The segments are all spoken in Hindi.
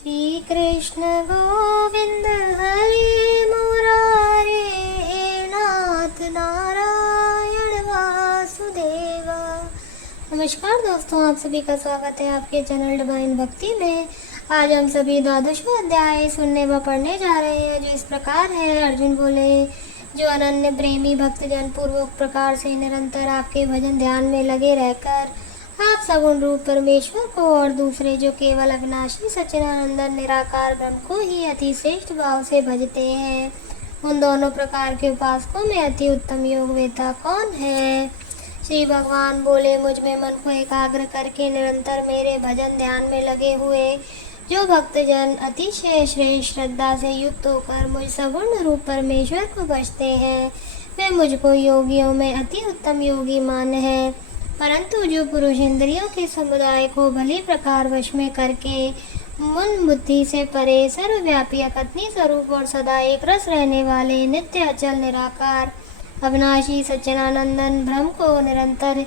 श्री कृष्ण गोविंद हरे मुरारे, हे नाथ नारायण वासुदेवा। नमस्कार दोस्तों, आप सभी का स्वागत है आपके चैनल डिवाइन भक्ति में। आज हम सभी द्वादशवां अध्याय सुनने व पढ़ने जा रहे हैं, जो इस प्रकार है। अर्जुन बोले, जो अनन्य प्रेमी भक्तजन पूर्वक प्रकार से निरंतर आपके भजन ध्यान में लगे रहकर आप सगुण रूप परमेश्वर को और दूसरे जो केवल अविनाशी सच्चिदानंद निराकार ब्रह्म को ही अति श्रेष्ठ भाव से भजते हैं, उन दोनों प्रकार के उपासकों में अति उत्तम योग वेता कौन है? श्री भगवान बोले, मुझ में मन को एकाग्र करके निरंतर मेरे भजन ध्यान में लगे हुए जो भक्तजन अतिशय श्रेष्ठ श्रद्धा से युक्त होकर मुझ सगुण रूप परमेश्वर को भजते हैं, वे मुझको योगियों में अति उत्तम योगी मान है। परंतु जो पुरुष इंद्रियों के समुदाय को भली प्रकार वश में करके मन बुद्धि से परे सर्वव्यापी अकथनीय स्वरूप और सदा एक रस रहने वाले नित्य अचल निराकार अविनाशी सच्चिदानंदन ब्रह्म को निरंतर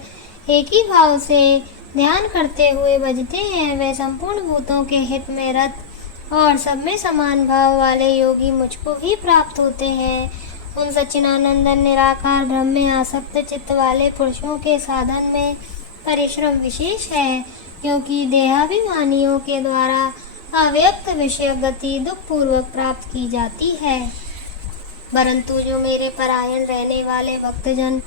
एक ही भाव से ध्यान करते हुए भजते हैं, वे संपूर्ण भूतों के हित में रत और सब में समान भाव वाले योगी मुझको ही प्राप्त होते हैं। उन सच्चिदानंदन निराकार ब्रह्म में आसक्त चित्त वाले पुरुषों के साधन में परिश्रम विशेष है, क्योंकि देहाभिमानियों के द्वारा अव्यक्त विषय गति दुख पूर्वक प्राप्त की जाती है। परंतु जो मेरे परायण रहने वाले भक्तजन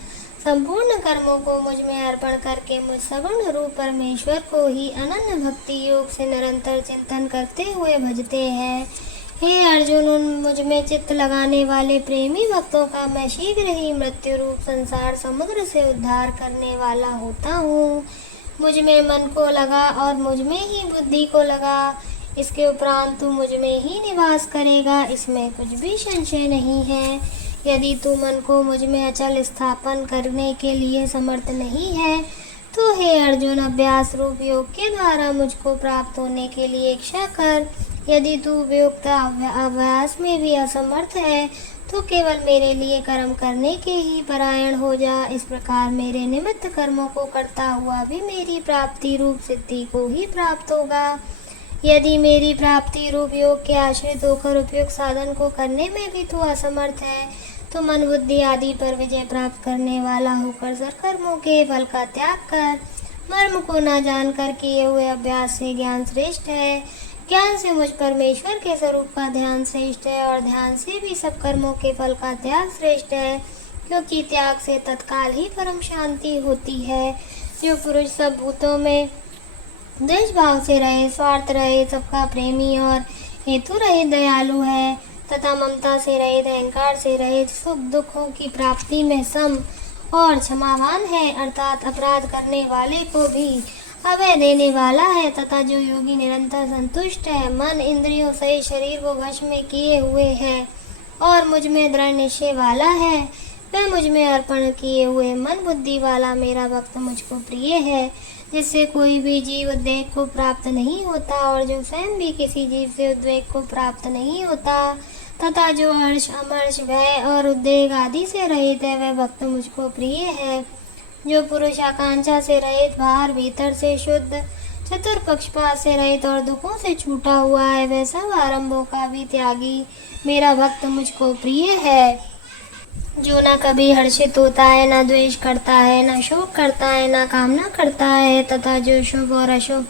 संपूर्ण कर्मों को मुझ में अर्पण करके मुझ सगुण रूप परमेश्वर को ही अनन्य भक्ति योग से निरंतर चिंतन करते हुए भजते हैं, हे अर्जुन, उन मुझ में चित्त लगाने वाले प्रेमी भक्तों का मैं शीघ्र ही मृत्यु रूप संसार समुद्र से उद्धार करने वाला होता हूँ। मुझ में मन को लगा और मुझ में ही बुद्धि को लगा, इसके उपरांत तू मुझ में ही निवास करेगा, इसमें कुछ भी संशय नहीं है। यदि तू मन को मुझ में अचल स्थापन करने के लिए समर्थ नहीं है, तो हे अर्जुन, अभ्यास रूप योग के द्वारा मुझको प्राप्त होने के लिए इच्छा कर। यदि तू उपयुक्त अभ्यास में भी असमर्थ है, तो केवल मेरे लिए कर्म करने के ही परायण हो जा। इस प्रकार मेरे निमित्त कर्मों को करता हुआ भी मेरी प्राप्ति रूप सिद्धि को ही प्राप्त होगा। यदि मेरी प्राप्ति रूप योग के आश्रित होकर उपयुक्त साधन को करने में भी तू असमर्थ है, तो मन बुद्धि आदि पर विजय प्राप्त करने वाला होकर सर्वकर्मों के फल का त्याग कर। मर्म को न जानकर किए हुए अभ्यास से ज्ञान श्रेष्ठ है, ज्ञान से मुझ परमेश्वर के स्वरूप का ध्यान श्रेष्ठ है, और ध्यान से भी सब कर्मों के फल का त्याग श्रेष्ठ है, क्योंकि त्याग से तत्काल ही परम शांति होती है। जो पुरुष सब भूतों में द्वेष भाव से रहे, स्वार्थ रहे, सबका प्रेमी और हेतु रहित दयालु है, तथा ममता से रहित, अहंकार से रहित, सुख दुखों की प्राप्ति में सम और क्षमावान है, अर्थात अपराध करने वाले को भी अभय देने वाला है, तथा जो योगी निरंतर संतुष्ट है, मन इंद्रियों सहित शरीर को वश में किए हुए है और मुझ में दृढ़ निश्चय वाला है, वह मुझ में अर्पण किए हुए मन बुद्धि वाला मेरा भक्त मुझको प्रिय है, जिससे कोई भी जीव उद्वेग को प्राप्त नहीं होता और जो स्वयं भी किसी जीव से उद्वेग को प्राप्त नहीं होता, तथा जो हर्ष, अमर्ष, भय और उद्वेग आदि से रहित है, वह भक्त मुझको प्रिय है। जो पुरुष आकांक्षा से रहित, बाहर भीतर से शुद्ध, चतुर पक्षपात से रहित और दुखों से छूटा हुआ है, वह सब आरंभों का भी त्यागी मेरा भक्त मुझको प्रिय है। जो न कभी हर्षित होता है, न द्वेष करता है, न शोक करता है, न कामना करता है, तथा जो शुभ और अशुभ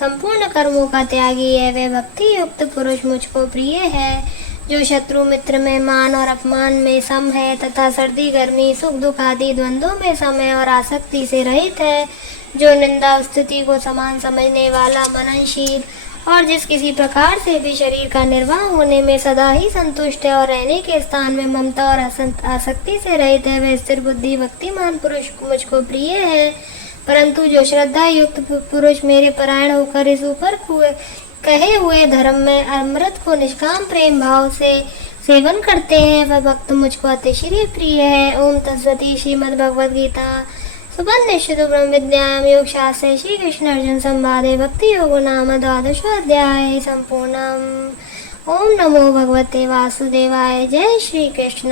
संपूर्ण कर्मों का त्यागी है, वह भक्ति युक्त पुरुष मुझको प्रिय है। जो शत्रु मित्र में, मान और अपमान में सम है, तथा सर्दी गर्मी, सुख दुख आदि द्वंद्वों में सम है और आसक्ति से रहित है, जो निंदा स्तुति को समान समझने वाला, मननशील और जिस किसी प्रकार से भी शरीर का निर्वाह होने में सदा ही संतुष्ट है और रहने के स्थान में ममता और आसक्ति से रहित है, वह स्थिर बुद्धि भक्तिमान पुरुष मुझको प्रिय है। परंतु जो श्रद्धा युक्त पुरुष मेरे परायण होकर इस ऊपर कहे हुए धर्म में अमृत को निष्काम प्रेम भाव से सेवन करते हैं, वह भक्त मुझको अतिशय प्रिय है। ओम तत्सदी। श्रीमद् भगवद गीता सुबन्निश्चितो ब्रह्म विद्यायां योग शास्त्रे श्री कृष्ण अर्जुन संवादे भक्ति योगो नाम द्वादशोऽध्यायः सम्पूर्णम्। ओम नमो भगवते वासुदेवाय। जय श्री कृष्ण।